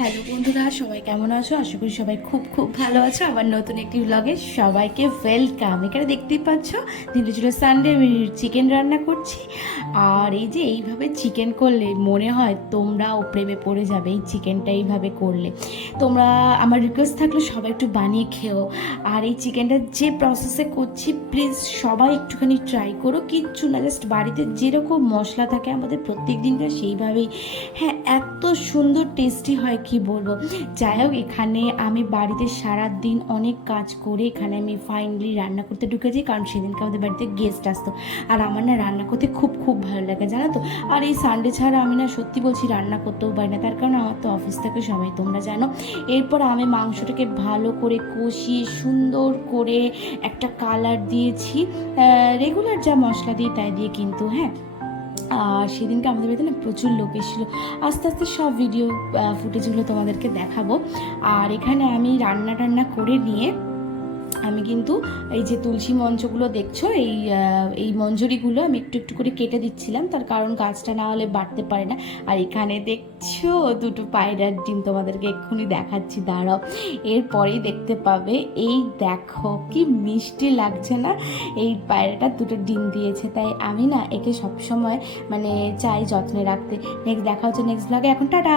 Hello বন্ধুরা, সবাই কেমন আছো? আশা করি সবাই খুব খুব ভালো আছো। আমার নতুন একটি ব্লগে সবাইকে ওয়েলকাম। এখানে দেখতেই পাচ্ছ দিনটা ছিল সানডে, আমি চিকেন রান্না করছি। আর এই যে এইভাবে চিকেন করলে মনে হয় তোমরাও প্রেমে পড়ে যাবে। এই চিকেনটা এইভাবে করলে তোমরা, আমার রিকোয়েস্ট থাকলে সবাই একটু বানিয়ে খেও। আর এই চিকেনটা যে প্রসেসে করছি প্লিজ সবাই একটুখানি ট্রাই করো। কিচ্ছু না, জাস্ট বাড়িতে যেরকম মশলা থাকে আমাদের প্রত্যেক দিনকার সেইভাবেই, হ্যাঁ এত সুন্দর টেস্টি হয় কি বলবো। যাই হোক, এখানে আমি বাড়িতে সারা দিন অনেক কাজ করে এখানে আমি ফাইনালি রান্না করতে ঢুকেছি, কারণ সেদিনকে আমাদের বাড়িতে গেস্ট আসতো। আর আমার না রান্না করতে খুব খুব ভালো লাগে, জানো তো। আর এই সানডে ছাড়া আমি না সত্যি বলছি রান্না করতেও পারি না, তার কারণ আমার তো অফিস থাকে, সবাই তোমরা জানো। এরপর আমি মাংসটাকে ভালো করে কষিয়ে সুন্দর করে একটা কালার দিয়েছি, রেগুলার যা মশলা দিই তাই দিয়ে কিন্তু, হ্যাঁ। আর সেদিনকে আমাদের বাড়িতে না প্রচুর লোক এসেছিলো। আস্তে আস্তে সব ভিডিও ফুটেজগুলো তোমাদেরকে দেখাবো। আর এখানে আমি রান্না টান্না করে নিয়ে আমি কিন্তু এই যে তুলসী মঞ্চগুলো দেখছো, এই মঞ্জরিগুলো আমি একটু একটু করে কেটে দিচ্ছিলাম, তার কারণ গাছটা না হলে বাড়তে পারে না। আর এখানে দেখছো দুটো পায়রার ডিম, তোমাদেরকে এক্ষুনি দেখাচ্ছি, দাঁড়াও, এরপরেই দেখতে পাবে। এই দেখো কি মিষ্টি লাগছে না, এই পায়রাটা দুটো ডিম দিয়েছে, তাই আমি না একে সবসময় মানে চাই যত্নে রাখতে। নেক্সট দেখা হচ্ছে নেক্সট ব্লগে, এখন টাটা।